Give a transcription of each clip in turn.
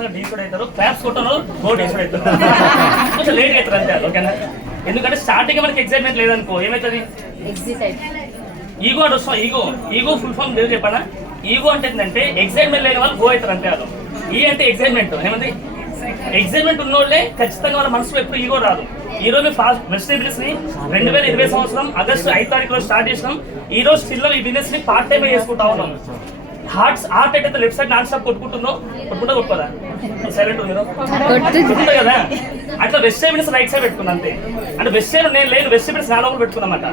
ఖచ్చితంగా డీసోడ్ అవుతారు. క్లాప్స్ కొట్టను గో డీసోడ్ అవుతారు. కొంచెం లేట్ అవుతారు అంతే. ఓకేనా? ఎందుకంటే స్టార్టింగ్ మనకి ఎగ్జైట్మెంట్ లేదనుకో ఏమవుతుంది, ఈగో అంటే వస్తాం. ఈగో ఫుల్ ఫామ్ లేదు చెప్పనా? ఈగో అంటే ఏంటంటే ఎగ్జైట్మెంట్ లేని వాళ్ళు గో అవుతారు అంతే. వాళ్ళు ఈ అంటే ఎగ్జైట్మెంట్ ఏమంది, ఎగ్జైట్మెంట్ ఉన్నోళ్ళే ఖచ్చితంగా వాళ్ళ మనసులో ఎప్పుడు ఈగో రాదు. ఈ రోజు వెస్ట్ బిజినెస్ ని 2020 సంవత్సరం ఆగస్టు 5 తారీఖులో స్టార్ట్ చేసినాం. ఈ రోజు స్టిల్ ఈ బిజినెస్ ని పార్ట్ టైం చేసుకుంటా ఉన్నాం. హార్ట్ అయితే లెఫ్ట్ సైడ్ నాన్ స్టాప్ కొట్టుకుంటుందో కొట్టుకోదా సైలెంట్ కొట్టుకుంటా కదా. అట్లా వెస్ట్ బిజినెస్ రైట్ సైడ్ పెట్టుకున్నా అంతే. అంటే వెస్ట్ సైడ్ నేను లేదు, వెస్ట్ బిజినెస్ నా లోపల పెట్టుకున్నమాట.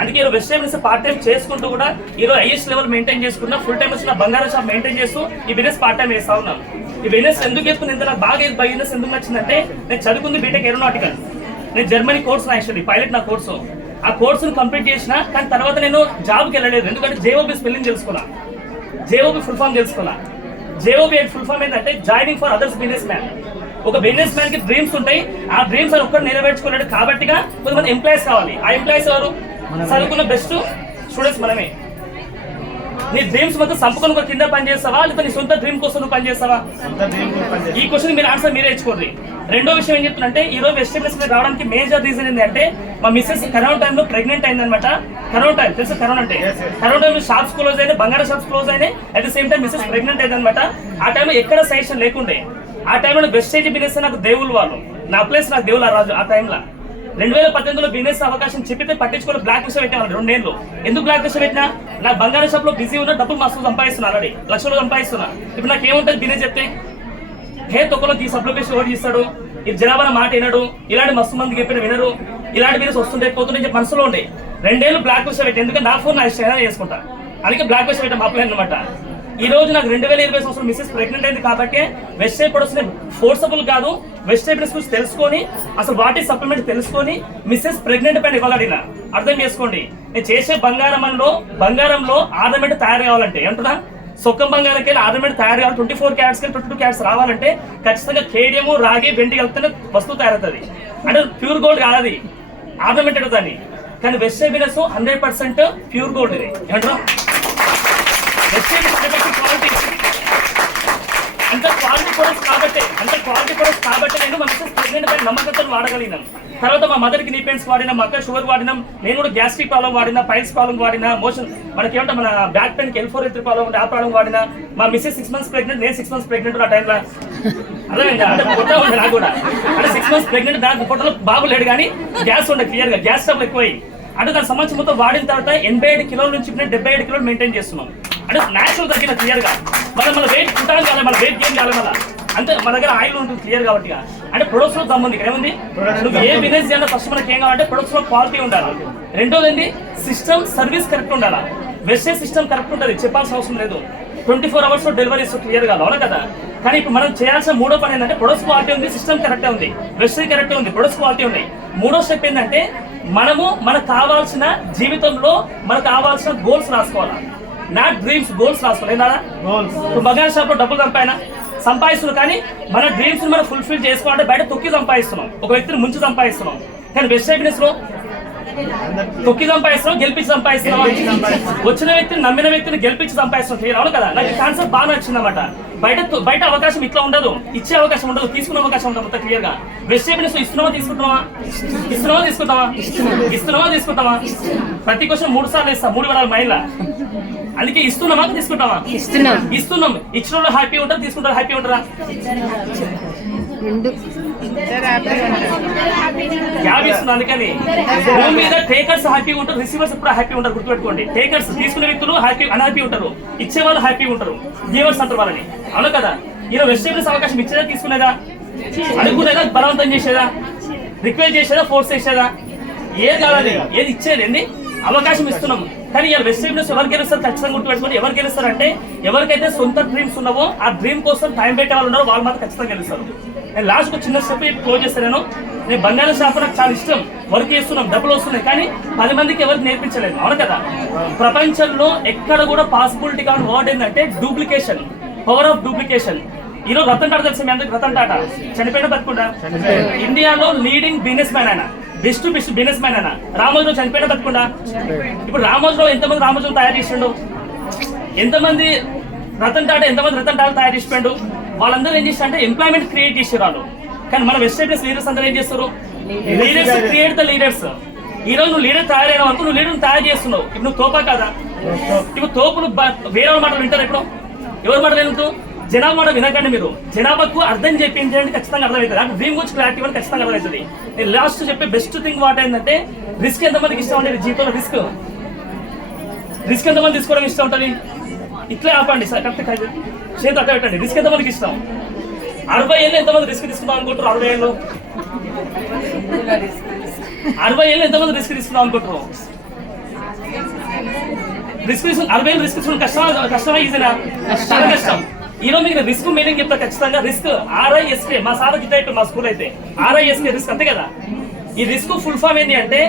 అందుకే ఈరోజు వెస్ట్ బిజినెస్ పార్ట్ టైం చేసుకుంటూ కూడా ఈరోజు హైయెస్ట్ లెవెల్ మెయింటైన్ చేసుకున్నా. ఫుల్ టైం వచ్చిన బంగారం షాప్ మెయింటైన్ చేస్తూ ఈ బిజినెస్ పార్ట్ టైం చేస్తా ఉన్నాం. ఈ బిజినెస్ ఎందుకు చెప్పుకుని ఇంత నాకు బాగా బిజినెస్ ఎందుకు నచ్చిందంటే, నేను చదువుకుంది బీటెక్ ఏరోనాటికల్. నేను జర్మనీ కోర్స్ యాక్చువల్లీ పైలట్ నా కోర్సు. ఆ కోర్సును కంప్లీట్ చేసిన, కానీ తర్వాత నేను జాబ్కి వెళ్ళలేదు. ఎందుకంటే జేఓబీ స్పెల్లింగ్ తెలుసుకున్నా, జేఓబీ ఫుల్ ఫామ్ తెలుసుకున్నా. జేఓబీ ఫుల్ ఫామ్ ఏంటంటే joining for others business man. ఒక బిజినెస్ మ్యాన్ కి డ్రీమ్స్ ఉంటాయి, ఆ డ్రీమ్స్ అని ఒక్కటి నెరవేర్చుకున్నాడు కాబట్టిగా కొంతమంది ఎంప్లాయీస్ కావాలి. ఆ ఎంప్లాయీస్ ఎవరు? చదువుకున్న బెస్ట్ స్టూడెంట్స్ మనమే. నీ డ్రీమ్స్ మొత్తం సంపుకొని ఒక కింద పని చేస్తావా, లేకపోతే నీ సొంత డ్రీమ్ కోసం నువ్వు పని చేస్తావా? ఈ క్వశ్చన్ మీరు ఆన్సర్ మీరే ఇచ్చుకోండి. రెండో విషయం ఏం చెప్తున్నంటే, ఈ రోజు వెస్ట్ బిజినెస్ మీద రావడానికి మేజర్ రీజన్ ఏంటంటే, మా మిస్సెస్ కరోనా టైంలో ప్రెగ్నెంట్ అయిందనమాట. కరోనా టైం తెలుసు, కరోనా అంటే కరోనా టైంలో షాప్స్ క్లోజ్ అయినాయి, బంగారం షాప్స్ క్లోజ్ అయినాయి. At the same time missus pregnant అయిందనమాట. ఆ టైంలో ఎక్కడ సజెషన్ లేకుండే. ఆ టైంలో వెస్టేజ్ బిజినెస్ నాకు దేవుళ్ళు వాళ్ళు, నా ప్లేస్ నాకు దేవుళ్ళు ఆ రాజు. ఆ టైంలో 2018లో బిజినెస్ అవకాశం చెప్పితే పట్టించుకొని బ్లాక్ లిస్ట్ పెట్టాను 2 నెలలు. ఎందుకు బ్లాక్ లిస్ట్ పెట్టినా? నా బంగారం షాప్ లో బిజీ ఉన్న, డబ్బులు మస్తు సంపాదిస్తున్నా, ఆల్రెడీ లక్షలు సంపాదిస్తున్నా. ఇప్పుడు నాకు ఏముంటుంది బిజినెస్ చెప్తే, హే తొక్కలో ఈ సబ్లోకేషన్ ఓడి ఇస్తాడు, ఇది జనాభా మాట వినడు, ఇలాంటి మస్తు మంది చెప్పిన వినరు, ఇలాంటి బిజినెస్ వస్తుంటే పోతుంటే చెప్పి మనసులో ఉండే 2 ఏళ్ళు బ్లాక్ లిస్ట్ పెట్టి. ఎందుకంటే నా ఫోన్ నా ఇష్టం చేసుకుంటా, అందుకే బ్లాక్ లిస్ట్ పెట్టా మా ప్లాన్ అనమాట. ఈ రోజు నాకు 2020 సంవత్సరం మిస్సెస్ ప్రెగ్నెంట్ అయింది కాబట్టి వెస్ట్ ప్రొడక్ట్స్ ఫోర్సబుల్ కాదు, వెస్ట్ బిజినెస్ గురించి తెలుసుకొని అసలు వాటి సప్లిమెంట్ తెలుసుకొని మిస్సెస్ ప్రెగ్నెంట్ పైన ఇవ్వాలడినా. అర్థం చేసుకోండి, నేను చేసే బంగారంలో ఆర్నమెంట్ తయారు కావాలంటే ఏమంటున్నా, సొక్కం బంగారంకి వెళ్ళి ఆర్నమెంట్ తయారు కావాలి. 24 క్యారెట్స్ 22 క్యారెట్స్ రావాలంటే ఖచ్చితంగా కేడియము, రాగి, వెండి కలిపితేనే వస్తువు తయారవుతుంది. అంటే ప్యూర్ గోల్డ్ కాదు అది, ఆర్నమెంట్ అవుతుంది. కానీ వెస్ట్ బిజినెస్ 100% ప్యూర్ గోల్డ్. ఇది ఏమంటారా, అంత క్వాలిటీ ప్రొడక్ట్స్ కాబట్టి నేను మా మిస్సెస్ ప్రెగ్నెంట్ పైన నమ్మకంతో వాడగలిగినాను. తర్వాత మా మదర్కి నీ పెయిన్స్ వాడినా, మా అక్క షుగర్ వాడినాం, నేను కూడా గ్యాస్ట్రిక్ ప్రాబ్లం వాడినా, పైల్స్ ప్రాబ్లం వాడినా, మోషన్ మనకేమంటే మన బ్యాక్ పెయిన్కి L4-L3 ప్రాబ్లం ఉంటే ఆ ప్రాబ్లం వాడినా. మా మిస్సెస్ 6 months ప్రెగ్నెంట్, నేను 6 months ప్రెగ్నెంట్. ఆ టైంలో అర్థమైందా? అంటే పొట్ట ఉంది నాకు కూడా. అంటే 6 months ప్రెగ్నెంట్, దానికి పొట్టలో బాబు లేడు కానీ గ్యాస్ ఉండే క్లియర్గా, గ్యాస్ ట్రబుల్ ఎక్కువై. అంటే దాని సంబంధించి మొత్తం వాడిన తర్వాత 87 కిలోల నుంచి 77 కిలోలు మెయింటైన్ చేస్తున్నాం. అంటే న్యాచురల్ తగ్గిన క్లియర్గా. మన వెయిట్ ఉంటాం కాలే, మన వెయిట్ గేమ్ కాలే మళ్ళీ. అంటే మన దగ్గర ఆయిల్ ఉంటుంది క్లియర్ కాబట్టి. అంటే ప్రొడక్ట్స్ లో దమ్ముంది. ఇక్కడ ఏముంది, నువ్వు ఏ బిజినెస్ చేయాలో ఫస్ట్ మనకి ఏం కావాలంటే ప్రొడక్ట్స్ లో క్వాలిటీ ఉండాలి. రెండోది ఏంటి, సిస్టమ్ సర్వీస్ కరెక్ట్ ఉండాలా. వెస్టేజ్ సిస్టమ్ కరెక్ట్ ఉంటుంది, చెప్పాల్సిన అవసరం లేదు. 24 hours లో డెలివరీ ఇస్తూ క్లియర్ కాదు, అవునా కదా. కానీ ఇప్పుడు మనం చేయాల్సిన మూడో పని ఏంటంటే, ప్రొడక్ట్స్ క్వాలిటీ ఉంది, సిస్టమ్ కరెక్టే ఉంది, వెస్టేజ్ కరెక్టే ఉంది, ప్రొడక్ట్స్ క్వాలిటీ ఉన్నాయి. మూడో స్టెప్ ఏంటంటే, మనకు కావాల్సిన జీవితంలో మనకు కావాల్సిన గోల్స్ రాసుకోవాలా. నా డ్రీమ్స్ గోల్స్ రాసుకోవాలి. ఇప్పుడు బంగారం షాప్ లో డబ్బులు సంపాదిస్తున్నాం, కానీ మన డ్రీమ్స్ మనం ఫుల్ఫిల్ చేసుకోవాలంటే బయట తొక్కి సంపాదిస్తున్నాం, ఒక వ్యక్తిని ముంచి సంపాదిస్తున్నాం. కానీ వెస్ట్ బిజినెస్ లో తొక్కి సంపాదిస్తున్నాం, గెలిపించి సంపాదిస్తున్నాం. వచ్చిన వ్యక్తిని, నమ్మిన వ్యక్తిని గెలిపించి సంపాదిస్తున్నాం. క్లియర్ అవును కదా. నాకు కాన్సెప్ట్ బాగా నచ్చింది అనమాట. బయట అవకాశం ఇట్లా ఉండదు, ఇచ్చే అవకాశం ఉండదు, తీసుకునే అవకాశం ఉండదు. మొత్తం క్లియర్ గా వెస్ట్ బిజినెస్ ఇస్తున్నావా తీసుకుంటావా. ప్రతి క్వశ్చన్ 3 సార్లు ఇస్తా, 3 వివరాలు మైండ్. అందుకే ఇస్తున్నామా తీసుకుంటావా? ఇస్తున్నాం. ఇచ్చిన వాళ్ళు హ్యాపీ ఉంటారు, తీసుకుంటారు హ్యాపీ ఉంటారా? గ్యాప్ ఇస్తున్నా. అందుకని భూమి మీద టేకర్స్ హ్యాపీ ఉంటారు, రిసీవర్స్ ఎప్పుడు హ్యాపీ ఉంటారు. గుర్తుపెట్టుకోండి, టేకర్స్ తీసుకునే వ్యక్తులు అన్హ్యాపీ ఉంటారు, ఇచ్చే వాళ్ళు హ్యాపీ ఉంటారు. గివర్స్ అంటారు వాళ్ళని, అవును కదా. ఈరోజు వెస్ట్ బిజినెస్ అవకాశం ఇచ్చేదా, తీసుకునేదా, అనుకునేదా, బలవంతం చేసేదా, రిక్వెస్ట్ చేసేదా, ఫోర్స్ చేసేదా, ఏది కావాలి, ఏది ఇచ్చేది ఏంది, అవకాశం ఇస్తున్నాం. కానీ ఇలా వెస్ట్ బిజినెస్ ఎవరు గెలుస్తారు ఖచ్చితంగా గుర్తుపెట్టుకోండి. ఎవరు గెలుస్తారంటే, ఎవరికైతే సొంత డ్రీమ్స్ ఉన్నావో, ఆ డ్రీమ్ కోసం టైం పెట్టే వాళ్ళు ఉన్నారో వాళ్ళు మాత్రం ఖచ్చితంగా గెలుస్తారు. నేను లాస్ట్ చిన్న స్టెప్ క్లోజ్ చేస్తాను. నేను బంగారం షాప్ నాకు చాలా ఇష్టం, వర్క్ చేస్తున్నాం, డబ్బులు వస్తున్నాయి, కానీ 10 మందికి ఎవరికి నేర్పించలేదు, అవును కదా. ప్రపంచంలో ఎక్కడ కూడా పాసిబిలిటీ కాని వర్డ్ ఏంటంటే డూప్లికేషన్, పవర్ ఆఫ్ డూప్లికేషన్. ఈరోజు రతన్ టాటా తెలుసు మీ అందరికి. రతన్ టాటా చనిపోయిన బతుకుండా ఇండియాలో లీడింగ్ బిజినెస్ మ్యాన్ ఆయన, బెస్ట్ బిజినెస్ మ్యాన్ ఆయన. రామోజీరావు చనిపోయిన బతుకుండా. ఇప్పుడు రామోజీరావు ఎంతమంది రామోజీరావు తయారు చేసిండు, ఎంతమంది రతన్ టాటా తయారు చేసిపోయాడు. వాళ్ళందరూ ఏం చేస్తారు అంటే ఎంప్లాయ్మెంట్ క్రియేట్ చేసారు వాళ్ళు. కానీ మన వెస్టర్న్ లీడర్స్ అందరూ ఏం చేస్తారు? Leaders create the leaders. ఈ రోజు నువ్వు లీడర్ తయారైన అనుకో, నువ్వు లీడర్ తయారు చేస్తున్నావు. ఇప్పుడు నువ్వు తోపా కాదా? ఇప్పుడు తోపులు వేరే మాటలు వింటారు. ఇప్పుడు ఎవరి మాటలు వింటూ? జనాభా మాట వినకండి. మీరు జనాభాకు అర్థం చెప్పించండి, ఖచ్చితంగా అర్థమవుతుంది. అంటే డ్రీమ్ గురించి క్లారిటీ అని ఖచ్చితంగా అర్థమవుతుంది. నేను లాస్ట్ చెప్పే బెస్ట్ థింగ్ వాట్ ఏంటంటే, రిస్క్ ఎంతమందికి ఇష్టం ఉంటుంది జీవితంలో? రిస్క్ ఎంతమంది తీసుకోవడం ఇష్టం ఉంటుంది? ఇట్లా ఆపండి సార్, కరెక్ట్ చేతి అట్లా పెట్టండి. రిస్క్ ఎంతమందికి ఇష్టం? 60 ఏళ్ళు ఎంతమంది రిస్క్ తీసుకుందాం అనుకుంటారు? 60 ఏళ్ళు 60 ఏళ్ళు ఎంతమంది రిస్క్ తీసుకుందాం అనుకుంటారు? రిస్క్ తీసుకుని 60 ఏళ్ళు రిస్క్ తీసుకుని కష్టమా ఈజీనా? చాలా కష్టం. ఈరోజు మీకు రిస్క్ మీనింగ్ చెప్తా ఖచ్చితంగా. రిస్క్ RISK, మా సార్ గిట్ట మా స్కూల్ అయితే RISK రిస్క్, అంతే కదా. ఈ రిస్క్ ఫుల్ ఫామ్ ఏంటి అంటే,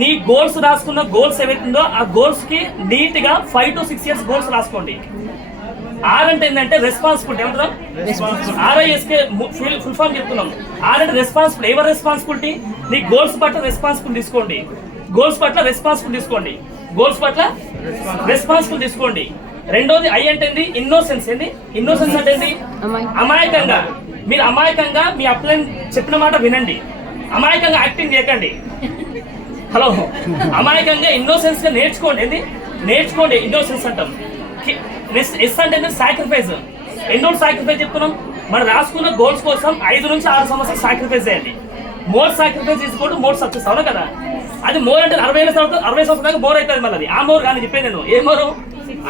నీ గోల్స్ రాసుకున్న గోల్స్ ఏవైతుందో ఆ గోల్స్ కి నీట్ గా 5 to 6 years గోల్స్ రాసుకోండి. R అంటే ఏంటంటే రెస్పాన్సిబిలిటీ. ఏమంటారు? RISK ఫుల్ ఫామ్ చెప్తున్నాం. R అంటే రెస్పాన్సిబిలిటీ. ఎవరి రెస్పాన్సిబిలిటీ? నీ గోల్స్ పట్ల రెస్పాన్సిబిలిటీ తీసుకోండి. గోల్స్ పట్ల రెస్పాన్సిబిలిటీ తీసుకోండి. గోల్స్ పట్ల రెస్పాన్సిబిలిటీ తీసుకోండి. రెండోది I అంటే ఏంది? ఇన్నోసెన్స్. ఏంది ఇన్నోసెన్స్ అంటే ఏంది? అమాయకంగా. మీరు అమాయకంగా మీ అప్లైన్ చెప్పిన మాట వినండి. అమాయకంగా యాక్టింగ్ చేయకండి. హలో, అమాయకంగా ఇన్నోసెన్స్ గా నేర్చుకోండి. ఏంది నేర్చుకోండి? ఇన్నోసెన్స్ అంటాం. ఎస్ అంటే సాక్రిఫైస్. ఎన్నో సాక్రిఫైస్ చెప్తున్నాం. మనం రాసుకున్న గోల్స్ కోసం 5 నుంచి 6 సంవత్సరాలు సాక్రిఫైస్ చేయండి. మోర్ సాక్రిఫైస్ తీసుకోవడం మోర్ సక్సెస్. అవునా కదా? అది మోర్ అంటే 60 సంవత్సరాల దాకా మోర్ అవుతుంది. మళ్ళీ ఆ మోర్ కానీ చెప్పేది నేను. ఏ మోరు?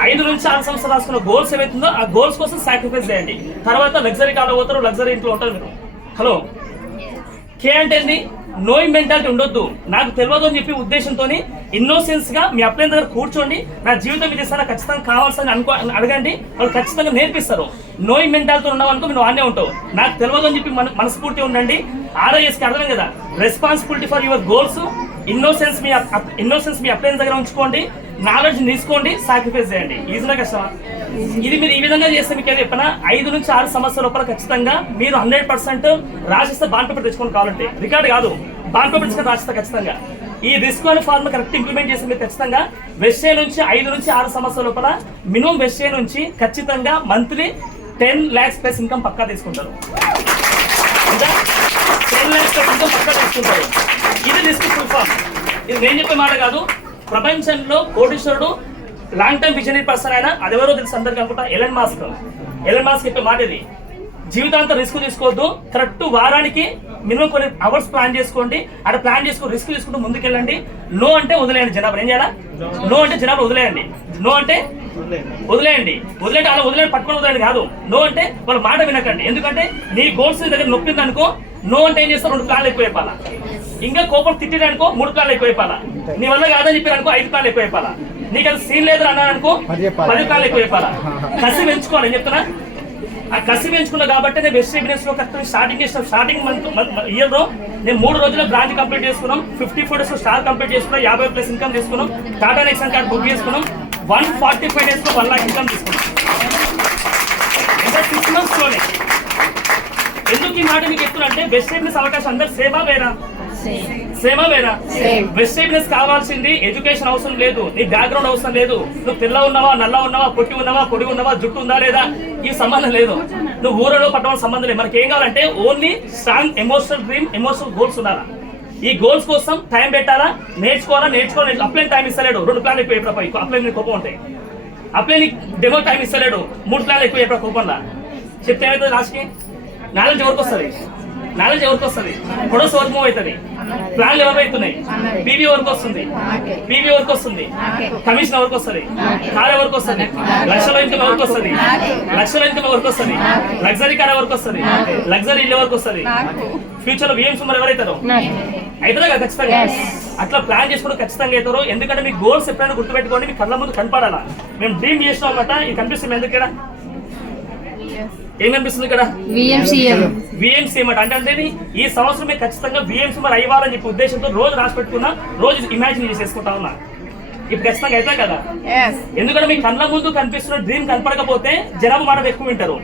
5 నుంచి 6 సంవత్సరాలు రాసుకున్న గోల్స్ ఏవైతుందో ఆ గోల్స్ కోసం సాక్రిఫైస్ చేయండి. తర్వాత లగ్జరీ కాడ పోతారు, లగ్జరీ ఇంట్లో ఉంటారు మీరు. హలో, K అంటే ఏంది? నోయింగ్ మెంటాలిటీ ఉండొద్దు. నాకు తెలియదు అని చెప్పి ఉద్దేశంతో ఇన్నోసెన్స్ గా మీ అప్లైన్ దగ్గర కూర్చోండి. నా జీవితం ఇది ఇస్తారా, ఖచ్చితంగా కావాల్సింది అడగండి. వాళ్ళు ఖచ్చితంగా నేర్పిస్తారు. నోయింగ్ మెంటాలిటీ ఉన్నావనుకో నువ్వు ఆనే ఉంటావు. నాకు తెలియదు అని చెప్పి మనస్ఫూర్తి ఉండండి. RISK అర్థం కదా, responsibility for your goals. Innocence me upline దగ్గర ఉంచుకోండి. నాలెడ్జ్ తీసుకోండి, సాక్రిఫైస్ చేయండి. ఈజీగా కష్టమా? ఇది మీరు ఈ విధంగా చేస్తే మీకు ఏం చెప్పినా 5 నుంచి 6 సంవత్సరాల లోపల ఖచ్చితంగా మీరు 100% రాసిస్తే బాండ్ పేపర్ తెచ్చుకొని కావాలంటే, రికార్డు కాదు, బాండ్ పేపర్ తెచ్చుకొని రాసిస్తే ఖచ్చితంగా. ఈ రిస్క్ అనే ఫార్మ్ కరెక్ట్ ఇంప్లిమెంట్ చేస్తే మీరు ఖచ్చితంగా వెస్టే నుంచి 5 నుంచి 6 సంవత్సరాల లోపల మినిమం వెస్టే నుంచి ఖచ్చితంగా మంత్లీ 10 lakhs ప్లస్ ఇన్కమ్ పక్కా తీసుకుంటారు. ఇంకా 10 lakhs ప్లస్ ఇన్కమ్ పక్కా తీసుకుంటారు. ఇది రిస్క్ ఫుల్ ఫార్మ్. ఇది నేను చెప్పే మాట కాదు. ప్రపంచంలో కోటీశ్వరుడు లాంగ్ టైమ్ విజనరీ పర్సన్ అయినా అదెవరో తెలుసు అందరికీ అనుకుంటా, ఎలన్ మాస్క్ చెప్పే మాట ఇది. జీవితాంతం రిస్క్ తీసుకోవద్దు. కరెక్ట్ వారానికి మినిమం కొన్ని అవర్స్ ప్లాన్ చేసుకోండి. అక్కడ ప్లాన్ చేసుకుని రిస్క్ తీసుకుంటూ ముందుకెళ్ళండి. నో అంటే వదిలేయండి. జనాభా ఏం చేయాలా? నో అంటే జనాభా వదిలేయండి. నో అంటే వదిలేయండి. అలా వదిలేండి, పట్టుకొని వదిలేండి కాదు. నో అంటే వాళ్ళ మాట వినకండి. ఎందుకంటే నీ గోల్స్ దగ్గర నొప్పింది అనుకో, నో అంటే ఏం చేస్తారు? 2 ప్లాన్లు ఎక్కువ అయిపోవాలా. ఇంకా కోపం తిట్టిరనుకో 3 ప్లాన్లు ఎక్కువ అయిపోవాలా. నీ వల్ల కాదని చెప్పారు అనుకో 5 ప్లాన్లు ఎక్కువ అయిపోవాలా. నీకు అది సీన్ లేదు అన్నారనుకో 10 ప్లాన్లు ఎక్కువ అయిపోవాలా. కసి పెంచుకోవాలి. ఏం చెప్తున్నా? ఆ కసి పెంచుకున్నా కాబట్టి నేను వెస్ట్ బిజినెస్ లో కరెక్ట్ స్టార్టింగ్ ఇయర్ లో నేను 3 రోజుల్లో బ్రాంచ్ కంప్లీట్ చేసుకున్నాం. 54 days లో స్టార్ కంప్లీట్ చేసుకున్నాం. 50+ ఇన్కమ్ తీసుకున్నాం. టాటా నెక్సాన్ కార్డ్ బుక్ చేసుకున్నాం. 145 days లో 1 lakh ఇన్కమ్ తీసుకున్నాం. ఇంకా 6 months లోనే. ఎందుకు ఈ మాట మీకు చెప్తున్నా అంటే, వెస్ట్ బిజినెస్ అవకాశం అందరు సేమా వేరా? వెస్ట్ బిజినెస్ కావాల్సింది ఎడ్యుకేషన్ అవసరం లేదు, నీ బ్యాక్గ్రౌండ్ అవసరం లేదు, నువ్వు తెల్ల ఉన్నావా, నల్ల ఉన్నావా, పొట్టి ఉన్నావా, పొడి ఉన్నావా, జుట్టు ఉందా లేదా, ఈ సంబంధం లేదు. నువ్వు ఊరిలో పట్టడం సంబంధం లేదు. మనకి ఏం కావాలంటే only strong emotional dream, emotional goals ఉండాలా. ఈ గోల్స్ కోసం టైం పెట్టాలా, నేర్చుకోవాలి. అప్లైన్ టైం ఇస్తలేడు, 2 ప్లాన్లు ఎక్కువ అప్లైన్ కోపం ఉంటాయి. అప్లైన్ డెమో టైం ఇస్తలేడు, 3 ప్లాన్లు ఎక్కువ కోపంలా చెప్తే ఏమవుతుంది? లాస్ట్కి నాలెడ్జ్ ఎవరికి వస్తుంది? ప్రొడక్ట్స్ ఎవరికి మూవ్ అవుతుంది? ప్లాన్లు ఎవరు అవుతున్నాయి? పీవీ ఎవరికి వస్తుంది? కమిషన్ ఎవరికి వస్తుంది? కార్ ఎవరికి వస్తుంది? లక్షల ఇన్కమ్ ఎవరికి వస్తుంది? లగ్జరీ కార్ ఎవరికి వస్తుంది? లగ్జరీ ఇల్లు ఎవరికి వస్తుంది? ఫ్యూచర్ లో విఎం సుమారు ఎవరైతారో అవుతారా కదా ఖచ్చితంగా. అట్లా ప్లాన్ చేసుకుంటే ఖచ్చితంగా అవుతారు. ఎందుకంటే మీ గోల్స్ ఎప్పుడైనా గుర్తుపెట్టుకోండి, మీ కళ్ళ ముందు కనపడాలా. మేము డ్రీమ్ చేసినాం అన్నమాట. ఇది కనిపిస్తుంది ఎందుకు ఇక్కడ? ఏం కనిపిస్తుంది ఇక్కడ? విఎంసీఎం అంటే ఈ సంవత్సరం మీకు ఖచ్చితంగా విఎంసీ మరి అయ్యాలని చెప్పి ఉద్దేశంతో రోజు రాసి పెట్టుకున్నా, రోజు ఇమాజిన్ చేసుకుంటా ఉన్నా. ఇప్పుడు ఖచ్చితంగా అవుతా కదా. ఎందుకంటే మీ కళ్ళ ముందు కనిపిస్తున్న డ్రీమ్ కనపడకపోతే జనాభా మాట ఎక్కువ వింటారు.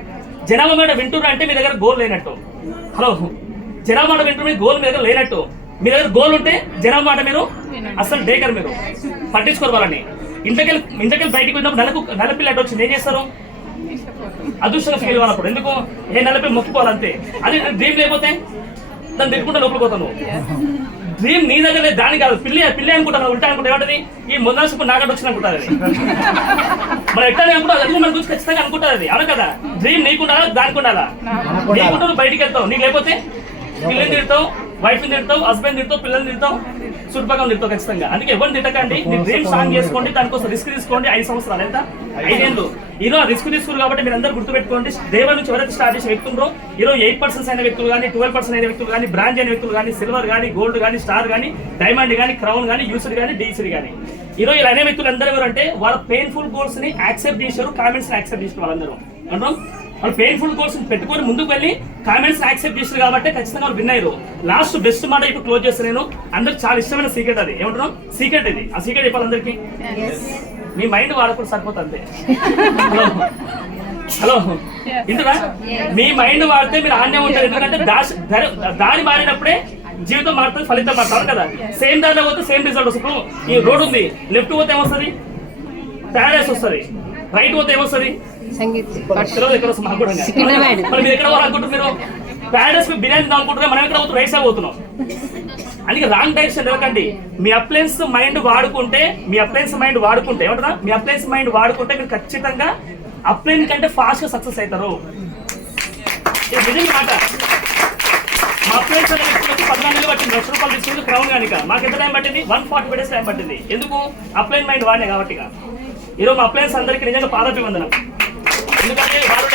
జనాభా మాట వింటున్నారు అంటే మీ దగ్గర గోల్ లేనట్టు. హలో, జనాభా మాట వింటున్నారు, మీ గోల్ మీ దగ్గర లేనట్టు. మీ దగ్గర గోల్ ఉంటే జనాభా మాట మీరు అసలు డేకర్, మీరు పట్టించుకోరు వాళ్ళని. ఇంతకెళ్ళి బయటకు వెళ్ళినప్పుడు నలపిల్లట వచ్చింది, ఏం చేస్తారు? అదృష్టంగా ఫీల్ అవ్వనప్పుడు ఎందుకు ఏ నెలపై మొక్కుకోవాలంతే. అది డ్రీమ్ లేకపోతే దాన్ని తిట్టుకుంటే లోపలికి పోతాను. డ్రీమ్ నీ దగ్గర లేదు, దాని కాదు. పిల్లి అనుకుంటాను, ఉల్టా అనుకుంటా ఏమంటది ఈ ముందర నాగట్టు వచ్చిన అనుకుంటుంది అది. మనం ఎట్లా అనుకుంటాం అది మన గురించి ఖచ్చితంగా అనుకుంటుంది అది, అవును కదా. డ్రీమ్ నీకు ఉండాలా, దానికి ఉండాలా. నీకుంటూ నువ్వు బయటికి వెళ్తావు, నీకు లేకపోతే పిల్లల్ని తిడతావు, వైఫ్ ని తిడతావు, హస్బెండ్ తిడతావు, పిల్లల్ని తిడతావు, చుట్టుపక్కల తిడతావు ఖచ్చితంగా. అందుకే ఎవరిని తిట్టకండి, మీ డ్రీమ్ సాంగ్ చేసుకోండి, దానికోసం రిస్క్ తీసుకోండి. 5 సంవత్సరాలు ఎంత 5 ఏళ్ళు ఈరోజు రిస్క్ తీసుకున్నారు కాబట్టి మీరు అందరూ గుర్తుపెట్టుకోండి. దేవుడి నుంచి ఎవరైతే స్టార్ట్ చేసే వ్యక్తులు ఈరోజు 8% అయిన వ్యక్తులు కానీ, 12% అయిన వ్యక్తులు కానీ, బ్రాంజ్ అయిన వ్యక్తులు కానీ, సిల్వర్ కానీ, గోల్డ్ కానీ, స్టార్ కానీ, డైమండ్ కానీ, క్రౌన్ కానీ, యూసర్ కానీ, డీసీ కానీ, ఈరోజు ఇలా అనే వ్యక్తులు అందరూ ఎవరంటే వాళ్ళ పెయిన్ఫుల్ గోల్స్ ని యాక్సెప్ట్ చేశారు, కామెంట్స్ ని యాక్సెప్ట్ చేసిన వాళ్ళందరూ అంటాం. వాళ్ళు పెయిన్ఫుల్ కోర్స్ పెట్టుకొని ముందుకు వెళ్ళి కామెంట్స్ యాక్సెప్ట్ చేశారు కాబట్టి ఖచ్చితంగా వాళ్ళు విన్ అయ్యారు. లాస్ట్ బెస్ట్ మాట ఇప్పుడు క్లోజ్ చేస్తాను నేను. అందరికి చాలా ఇష్టమైన సీక్రెట్ అది. ఏమంటున్నాం? సీక్రెట్ ఇది. ఆ సీక్రెట్ చెప్పాలి అందరికి. మీ మైండ్ వాడకుండా సరిపోతుంది. హలో ఇంతగా మీ మైండ్ వాడితే మీరు ఆన్యం ఉంటారు. ఎందుకంటే దారి మారినప్పుడే జీవితం మారుతుంది, ఫలితం మారుతారు కదా. సేమ్ దారిలో పోతే సేమ్ రిజల్ట్ వస్తుంది. ఈ రోడ్ ఉంది, లెఫ్ట్ పోతే ఏమొస్తుంది? ప్యారడైస్ వస్తుంది. రైట్ పోతే ఏమొస్తుంది? మరి మీరు ఎక్కడ అనుకుంటున్నారు? ప్యారడైస్ బిర్యానీ అనుకుంటున్నారు, మనం ఎక్కడ పోతున్నాం? రైట్ సైడ్ పోతున్నాం. అందుకే రాంగ్ డైరెక్షన్ వెళ్ళకండి. మీ అప్లయన్స్ మైండ్ వాడుకుంటే ఏమంటారా? మీ అప్లయన్స్ మైండ్ వాడుకుంటే మీరు ఖచ్చితంగా అప్లైన్ కంటే ఫాస్ట్ గా సక్సెస్ అవుతారు. మాట మా అప్లయన్స్ 14 నెలలు పట్టింది, ₹1,00,000 తీసుకుంది క్రౌన్ కనుక. మాకు ఎంత టైం పట్టింది? 145 days టైం పట్టింది. ఎందుకు? అప్లైన్ మైండ్ వాడినే కాబట్టి. ఈరోజు మా అప్లయన్స్ అందరికీ నిజంగా పాదాభివందనం. ఎందుకంటే వాళ్ళు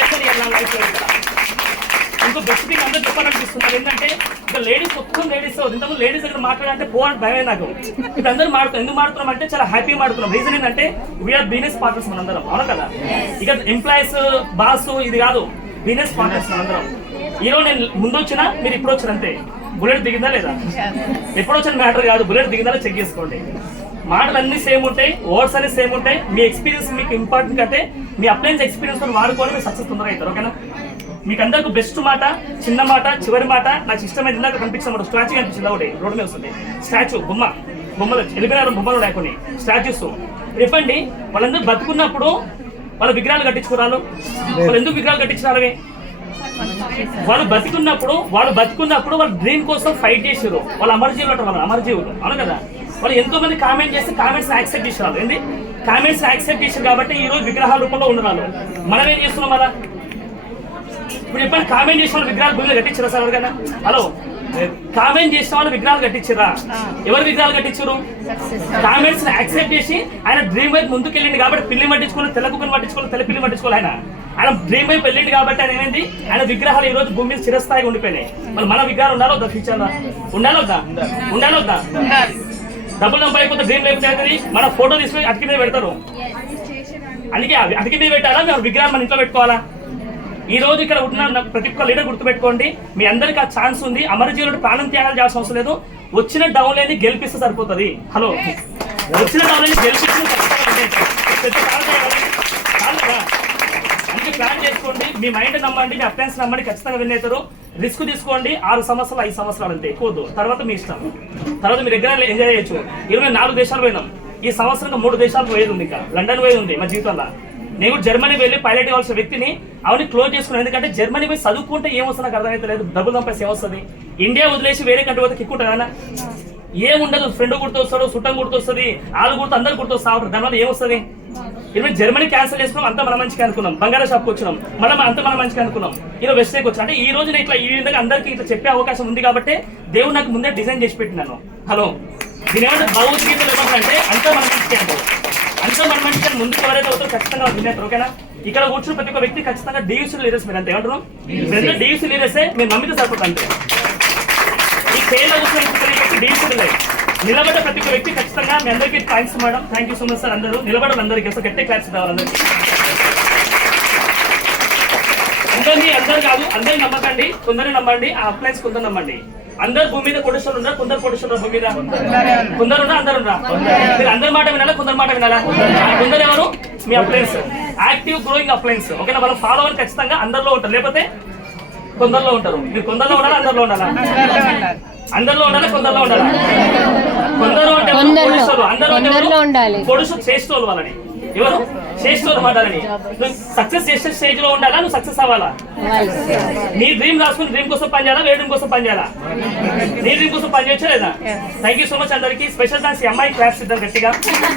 ఇంకో బెస్ట్ థింగ్ అందరూ చెప్పాలనిపిస్తున్నారు ఏంటంటే ఇక్కడ లేడీస్ మొత్తం లేడీస్ ఇంతకు లేడీస్ దగ్గర మాట్లాడాలంటే పోవాలని భయమే నాకు. ఇప్పుడు అందరూ మాడుతున్నాం. ఎందుకు మాడుతున్నాం అంటే చాలా హ్యాపీ మాడుతున్నాం. రీజన్ ఏంటంటే వీఆర్ బిజినెస్ పార్ట్నర్స్ మనందరం, అవును కదా. ఇక ఎంప్లాయీస్ బాస్ ఇది కాదు, బిజినెస్ పార్ట్నర్స్ మనందరం. ఈరోజు నేను ముందు వచ్చినా, మీరు ఇప్పుడు వచ్చిన అంతే. బుల్లెట్ దిగిందా లేదా ఎప్పుడు వచ్చిన మ్యాటర్ కాదు, బుల్లెట్ దిగిందా చెక్ చేసుకోండి. మాటలు అన్ని సేమ్ ఉంటాయి, వర్డ్స్ అన్ని సేమ్ ఉంటాయి. మీ ఎక్స్పీరియన్స్ మీకు ఇంపార్టెంట్ అంటే మీ అప్లయన్స్ ఎక్స్పీరియన్స్ వాడుకొని మీరు సక్సెస్ తొందరగా అవుతారు. ఓకేనా? మీకు అందరికి బెస్ట్ మాట, చిన్న మాట, చివరి మాట నాకు ఇష్టమైంది. నాకు కనిపించిన స్టాచ్యూ కనిపించింది ఒకటి రోడ్డు మీద వస్తుంది. స్టాచ్యూ బొమ్మలు వెళ్ళిపోయిన బొమ్మలు లేకొని స్టాచ్యూస్ చెప్పండి. వాళ్ళందరూ బతుకున్నప్పుడు వాళ్ళ విగ్రహాలు కట్టించుకోరాలు. వాళ్ళు ఎందుకు విగ్రహాలు కట్టించాలి? వాళ్ళు బతుకున్నప్పుడు వాళ్ళ డ్రీమ్ కోసం ఫైట్ చేసారు. వాళ్ళు అమరజీవులు అంటారు, వాళ్ళు అమరజీవులు, అవును కదా. వాళ్ళు ఎంతో మంది కామెంట్ చేస్తే కామెంట్స్ యాక్సెప్ట్ చేసారు. ఏంటి? కామెంట్స్ యాక్సెప్ట్ చేశారు కాబట్టి ఈ రోజు విగ్రహాల రూపంలో ఉన్నారు. మనం ఏం చేస్తున్నాం అలా? ఇప్పుడు చెప్పండి, కామెంట్ చేసిన వాళ్ళు విగ్రహాలు భూమిలో కట్టించారా సార్ ఎవరికైనా? హలో, కామెంట్ చేసిన వాళ్ళు విగ్రహాలు కట్టించారా? ఎవరు విగ్రహాలు కట్టించారు? కామెంట్స్ యాక్సెప్ట్ చేసి ఆయన డ్రీమ్ వైపు ముందుకు వెళ్ళింది కాబట్టి పిల్లి పట్టించుకోవాలి, తెల్ల కుక్కను పట్టించుకోవాలి, తెల్ల పిల్లి పట్టించుకోవాలి. ఆయన డ్రీమ్ వైపు వెళ్ళింది కాబట్టి ఆయన ఏమైంది? ఆయన విగ్రహాలు ఈ రోజు భూమి మీద చిరస్థాయిగా ఉండిపోయినాయి. మరి మన విగ్రహాలు ఉండాలొద్దా? ఫ్యూచర్ లో ఉండాలొద్దా? డబ్బులు సంపాదించకపోతే డ్రీమ్ లైఫ్ అవుతుంది. మన ఫోటో తీసుకొని అతికి మీద పెడతారు. అందుకే అతికి మీద పెట్టాలా? మేము విగ్రహాలు మన ఇంట్లో పెట్టుకోవాలా? ఈ రోజు ఇక్కడ ఉన్న ప్రతి ఒక్క లీడర్ గుర్తుపెట్టుకోండి, మీ అందరికి ఆ ఛాన్స్ ఉంది. అమరజీవుడు ప్రాణం త్యాగాలు చేయాల్సిన అవసరం లేదు. వచ్చిన డౌన్ లైన్ గెలిపిస్తే సరిపోతుంది. హలో, వచ్చిన డౌన్ లైన్ గెలిపిస్తే అందుకే ప్లాన్ చేసుకోండి. మీ మైండ్ నమ్మండి, మీ అప్లయన్స్ నమ్మండి, ఖచ్చితంగా విన్ అవుతారు. రిస్క్ తీసుకోండి. 6 సంవత్సరాలు 5 సంవత్సరాలు అంతే, ఎక్కువద్దు. తర్వాత మీ ఇష్టం. తర్వాత మీరు దగ్గర ఎంజాయ్ చేయొచ్చు. 24 దేశాలు పోయినాం. ఈ సంవత్సరంగా 3 దేశాలు పోయేది ఉంది. ఇంకా లండన్ పోయేది ఉంది మా జీవితంలో. నేను కూడా జర్మనీ వెళ్ళి పైలట్ కావాల్సిన వ్యక్తిని అవన్నీ క్లోజ్ చేసుకున్నాను. ఎందుకంటే జర్మనీ పోయి చదువుకుంటే ఏమొస్తుంది నాకు అర్థమైతే లేదు. డబ్బులు సంపాదిస్తే ఏమొస్తుంది? ఇండియా వదిలేసి వేరే కంట్రీ పోతే కిక్కుంటుందా? ఏముండదు. ఫ్రెండ్ గుర్తొస్తాడు, చుట్టం గుర్తొస్తుంది, వాళ్ళు గుర్తు అందరు గుర్తొస్తా ఉంటారు. దానివల్ల ఏమొస్తుంది? ఇరవై జర్మనీ క్యాన్సిల్ చేసుకున్నాం, అంతా మన మంచిగా అనుకున్నాం. బంగారా షాప్కి వచ్చినాం, మనం అంతా మన మంచిగా అనుకున్నాం. ఈరోజు వెస్ట్కి వచ్చాం. అంటే ఈ రోజు ఇట్లా ఈ విధంగా అందరికీ ఇట్లా చెప్పే అవకాశం ఉంది కాబట్టి దేవుడు నాకు ముందే డిజైన్ చేసి పెట్టినాను. హలో, దీని ఏమంటే భగవద్గీతలు ఏమంటారంటే అంతా మన మంచిగా అంటారు. అంతా మన మంచిగా ముందుకు ఎవరైతే అవుతారో ఖచ్చితంగా వినేస్తారు. ఓకేనా? ఇక్కడ కూర్చున్న ప్రతి ఒక్క వ్యక్తి ఖచ్చితంగా డీయూసీ లీడర్స్. మీరు అంతే ఏమంటారు? డీయూసీ లీడర్సే మీరు నమ్మితే సరిపోతుంది అంతే. ఈ కేరళ కూర్చున్న డీయూసీ లీడర్ నిలబడ్డ ప్రతి ఒక్క వ్యక్తి ఖచ్చితంగా మీ అందరికీ thanks madam. Thank you so much sir. అందరూ నిలబడాలి, అందరికీ అసలు గట్టి క్లాప్స్ రావాలి అందరికీ. అందరు కాదు, అందరిని నమ్మకండి, కొందరు నమ్మండి. ఆ అప్లయన్స్ కొందరు నమ్మండి. అందరు భూమి మీద కోటేశ్వరులు ఉన్నారు, కొందరు కోటేశ్వరులు భూమి మీద కొందరు ఉన్నా, అందరు ఉన్నా. మీరు అందరి మాట వినాలా, కొందరు మాట వినాలా? కొందరు ఎవరు? మీ అప్లయన్స్, యాక్టివ్ గ్రోయింగ్ అప్లయన్స్. ఓకేనా? వాళ్ళ ఫాలోవర్ ఖచ్చితంగా అందరిలో ఉంటారు, లేకపోతే కొందరిలో ఉంటారు. మీరు కొందరిలో ఉండాలా, అందరిలో ఉండాలా? అందరిలో ఉండాలి, కొందరిలో ఉండాలి. కొందరు అంటే అందరూ పొడుసు చేసేవాళ్ళు వాళ్ళని. ఎవరు చేసిన మాటలని నువ్వు సక్సెస్ చేసే స్టేజ్ లో ఉండాలా, నువ్వు సక్సెస్ అవ్వాలా? నీ డ్రీమ్ రాసుకుని డ్రీమ్ కోసం పనిచేయాలా, వేరే డ్రీమ్ కోసం పనిచేయాలా? నీ డ్రీమ్ కోసం పనిచేయచ్చా లేదా? థ్యాంక్ యూ సో మచ్ అందరికి. స్పెషల్ థ్యాంక్స్ ఈ అమ్మాయి క్లాప్స్ ఇద్దాం గట్టిగా.